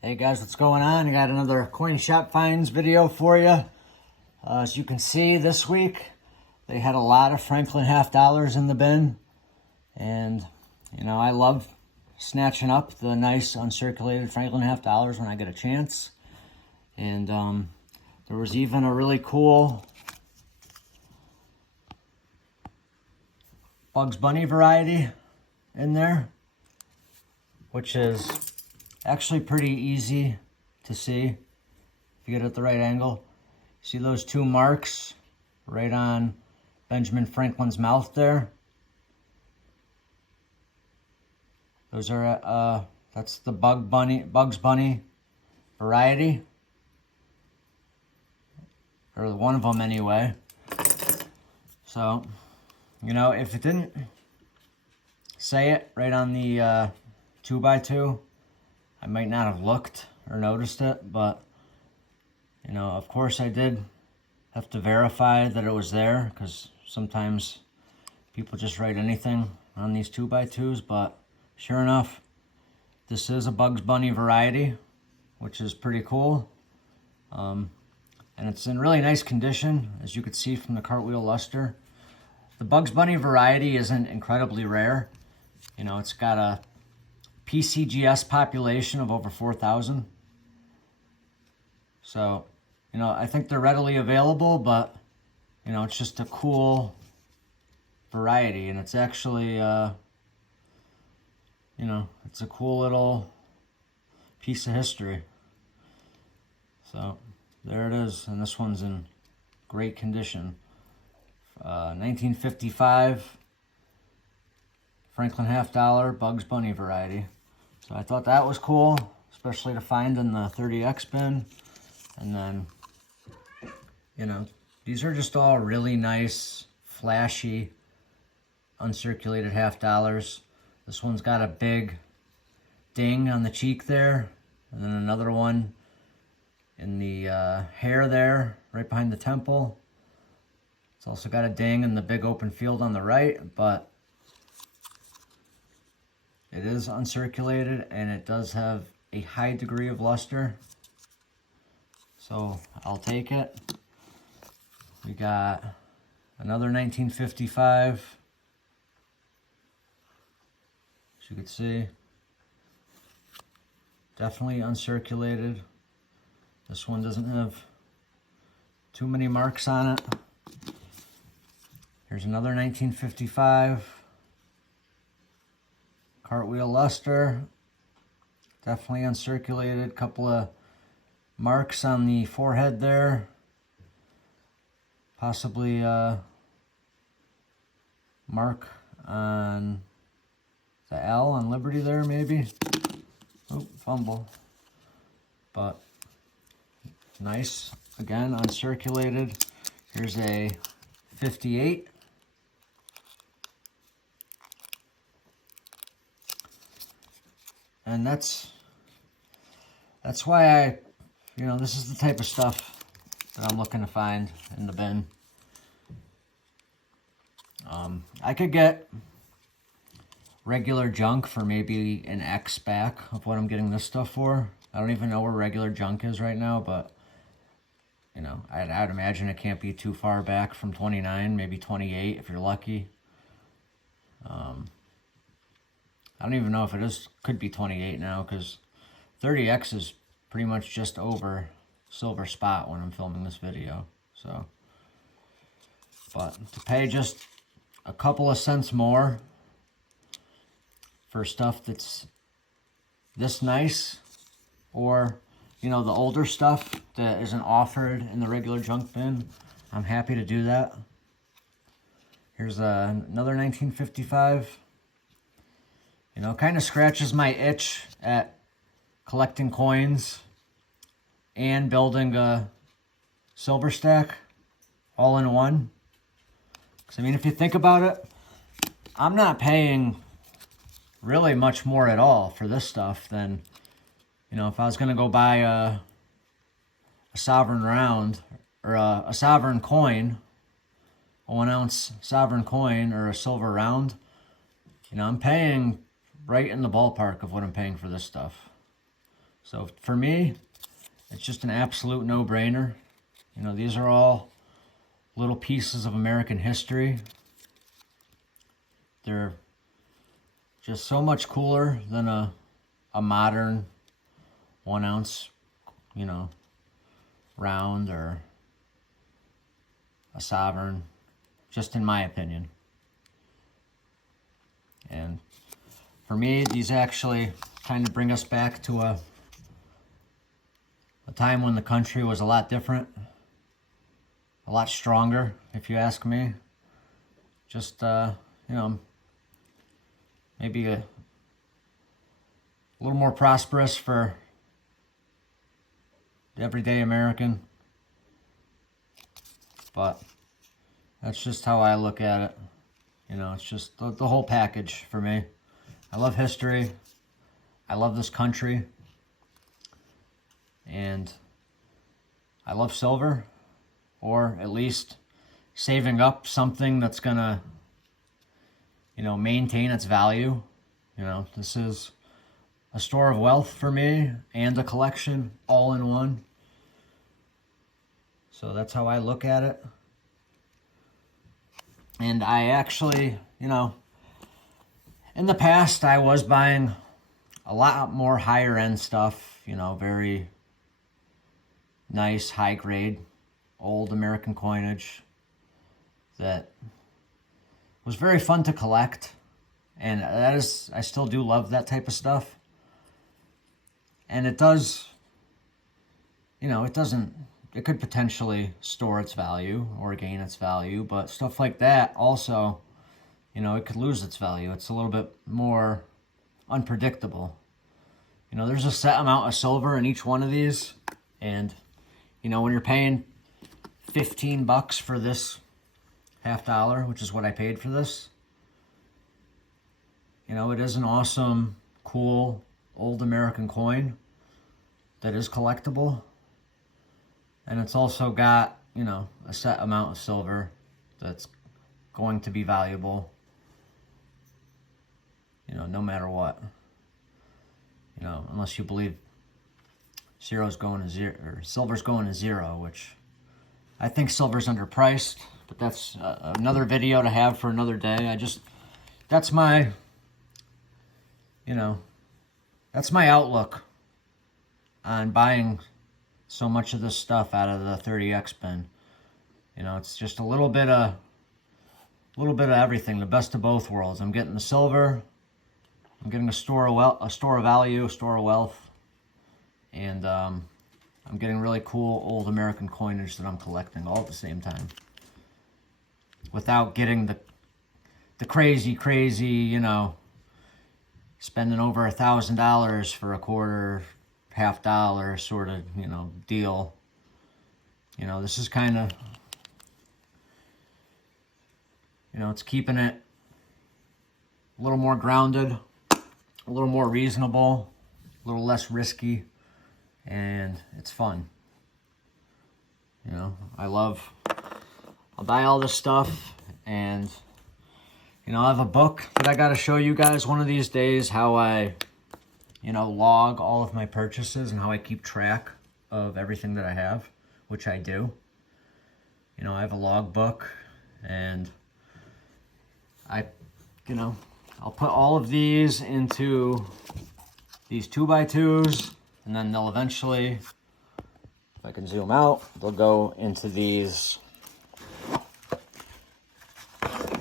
Hey guys, what's going on? I got another coin shop finds video for you. As you can see this week, they had a lot of Franklin half dollars in the bin. And, you know, I love snatching up the nice uncirculated Franklin half dollars when I get a chance. And there was even a really cool Bugs Bunny variety in there, which is actually pretty easy to see if you get it at the right angle. See those two marks right on Benjamin Franklin's mouth there? Those are that's the Bugs Bunny variety, or one of them anyway. So, you know, if it didn't say it right on the 2x2, I might not have looked or noticed it, but, you know, of course I did have to verify that it was there, because sometimes people just write anything on these 2x2s, but sure enough, this is a Bugs Bunny variety, which is pretty cool. And it's in really nice condition, as you could see from the cartwheel luster. The Bugs Bunny variety isn't incredibly rare. You know, it's got a PCGS population of over 4,000. So, you know, I think they're readily available, but, you know, it's just a cool variety, and it's actually, you know, it's a cool little piece of history. So, there it is, and this one's in great condition. 1955 Franklin half dollar Bugs Bunny variety. So I thought that was cool, especially to find in the 30X bin. And then, you know, these are just all really nice, flashy, uncirculated half dollars. This one's got a big ding on the cheek there, and then another one in the hair there, right behind the temple. It's also got a ding in the big open field on the right, but it is uncirculated, and it does have a high degree of luster. So I'll take it. We got another 1955. As you can see, definitely uncirculated. This one doesn't have too many marks on it. Here's another 1955. Cartwheel luster, definitely uncirculated. Couple of marks on the forehead there. Possibly a mark on the L on Liberty there, maybe. Oh, fumble. But nice. Again, uncirculated. Here's a 58. And that's why you know, this is the type of stuff that I'm looking to find in the bin. I could get regular junk for maybe an X back of what I'm getting this stuff for. I don't even know where regular junk is right now, but, you know, I'd imagine it can't be too far back from 29, maybe 28 if you're lucky. I don't even know if it could be 28 now, because 30X is pretty much just over silver spot when I'm filming this video. So, but to pay just a couple of cents more for stuff that's this nice, or, you know, the older stuff that isn't offered in the regular junk bin, I'm happy to do that. Here's another 1955. You know, kind of scratches my itch at collecting coins and building a silver stack all in one. Because, I mean, if you think about it, I'm not paying really much more at all for this stuff than, you know, if I was going to go buy a sovereign round, or a sovereign coin, a 1 ounce sovereign coin, or a silver round. You know, I'm paying right in the ballpark of what I'm paying for this stuff. So for me, it's just an absolute no-brainer. You know, these are all little pieces of American history. They're just so much cooler than a modern 1 ounce, you know, round or a sovereign, just in my opinion. And for me, these actually kind of bring us back to a time when the country was a lot different, a lot stronger, if you ask me. Just, you know, maybe a little more prosperous for the everyday American. But that's just how I look at it. You know, it's just the whole package for me. I love history. I love this country. And I love silver, or at least saving up something that's gonna, you know, maintain its value. You know, this is a store of wealth for me and a collection all in one. So that's how I look at it. And I actually, you know, in the past I was buying a lot more higher end stuff, you know, very nice, high grade, old American coinage that was very fun to collect. And that is, I still do love that type of stuff. And it does, you know, it could potentially store its value or gain its value, but stuff like that also, you know, it could lose its value. It's a little bit more unpredictable. You know, there's a set amount of silver in each one of these, and, you know, when you're paying $15 for this $50, which is what I paid for this, you know, it is an awesome, cool, old American coin that is collectible. And it's also got, you know, a set amount of silver that's going to be valuable, you know, no matter what. You know, unless you believe silver's going to zero, which I think silver's underpriced, but that's another video to have for another day. That's my, you know, that's my outlook on buying so much of this stuff out of the 30X bin. You know, it's just a little bit of everything, the best of both worlds. I'm getting the silver, I'm getting a store of value, a store of wealth, and I'm getting really cool old American coinage that I'm collecting all at the same time, without getting the crazy, you know, spending over $1,000 for a quarter, $50 sort of, you know, deal. You know, this is kind of, you know, it's keeping it a little more grounded, a little more reasonable, a little less risky, and it's fun. You know, I'll buy all this stuff, and, you know, I have a book that I got to show you guys one of these days, how I, you know, log all of my purchases and how I keep track of everything that I have, which I do. You know, I have a log book, and you know, I'll put all of these into these 2x2s, and then they'll eventually, if I can zoom out, they'll go into these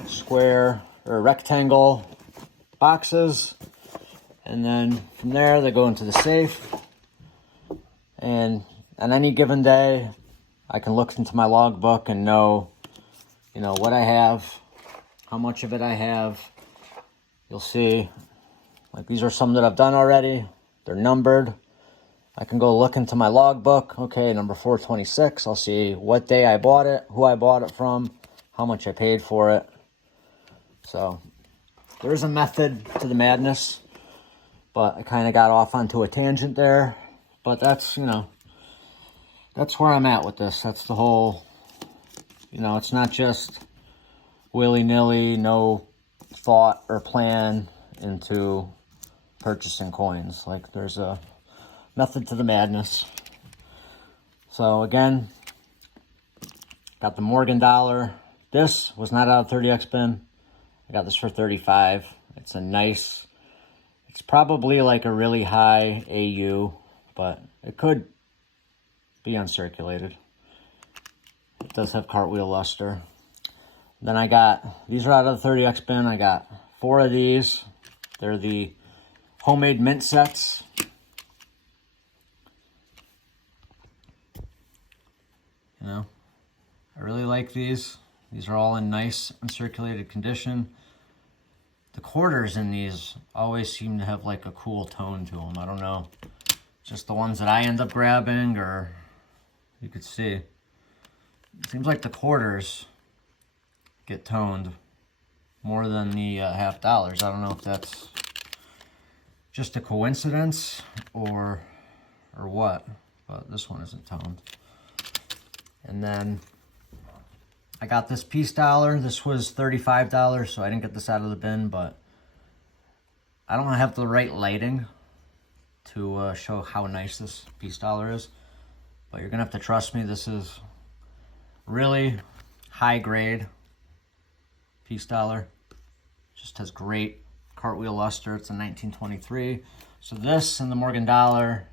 square or rectangle boxes. And then from there, they go into the safe. And on any given day, I can look into my logbook and know, you know, what I have, how much of it I have. You'll see, like, these are some that I've done already. They're numbered. I can go look into my logbook. Okay, number 426. I'll see what day I bought it, who I bought it from, how much I paid for it. So there is a method to the madness. But I kind of got off onto a tangent there. But that's, you know, that's where I'm at with this. That's the whole, you know, it's not just willy-nilly, no thought or plan into purchasing coins. Like, there's a method to the madness. So again, got the Morgan dollar. This was not out of 30X bin. I got this for 35. It's a nice, it's probably like a really high AU, but it could be uncirculated. It does have cartwheel luster. Then I got, these are out of the 30X bin. I got 4 of these. They're the homemade mint sets. You know, I really like these. These are all in nice uncirculated condition. The quarters in these always seem to have like a cool tone to them. I don't know, just the ones that I end up grabbing, or you could see. It seems like the quarters get toned more than the half dollars. I don't know if that's just a coincidence or what, but this one isn't toned. And then I got this piece dollar. This was $35, so I didn't get this out of the bin, but I don't have the right lighting to show how nice this piece dollar is. But you're gonna have to trust me. This is really high grade piece dollar. Just has great cartwheel luster. It's a 1923. So this and the Morgan dollar,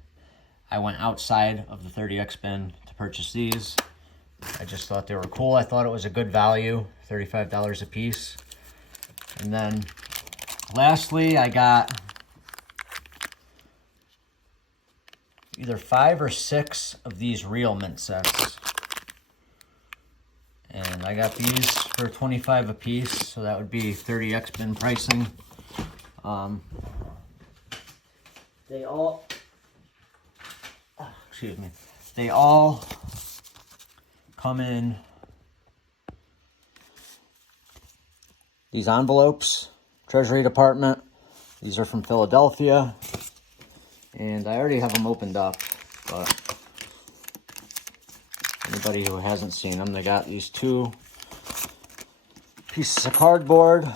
I went outside of the 30X bin to purchase these. I just thought they were cool. I thought it was a good value, $35 a piece. And then lastly, I got either 5 or 6 of these real mint sets. And I got these for $25 a piece, so that would be 30X bin pricing. They all, excuse me, they all come in these envelopes, Treasury Department. These are from Philadelphia, and I already have them opened up, but anybody who hasn't seen them, they got these 2 pieces of cardboard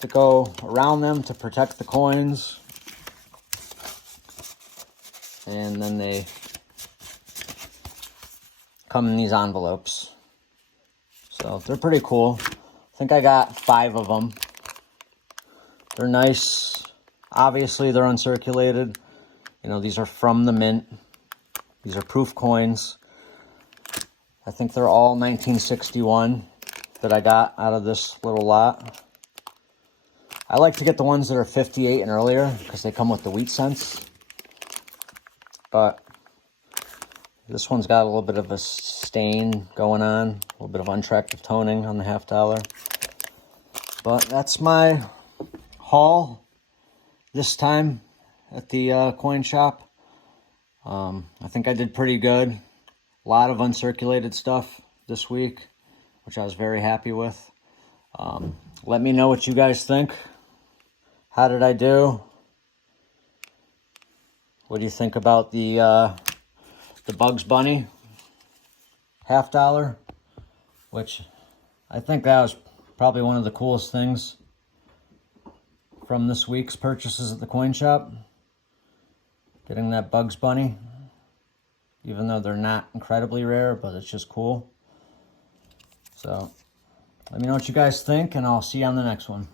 to go around them to protect the coins. And then they come in these envelopes. So they're pretty cool. I think I got 5 of them. They're nice. Obviously, they're uncirculated. You know, these are from the mint. These are proof coins. I think they're all 1961 that I got out of this little lot. I like to get the ones that are 58 and earlier because they come with the wheat cents. But this one's got a little bit of a stain going on, a little bit of unattractive toning on the half dollar. But that's my haul this time at the coin shop. I think I did pretty good. A lot of uncirculated stuff this week, which I was very happy with. Let me know what you guys think. How did I do? What do you think about the Bugs Bunny half dollar? Which I think that was probably one of the coolest things from this week's purchases at the coin shop. Getting that Bugs Bunny. Even though they're not incredibly rare, but it's just cool. So let me know what you guys think, and I'll see you on the next one.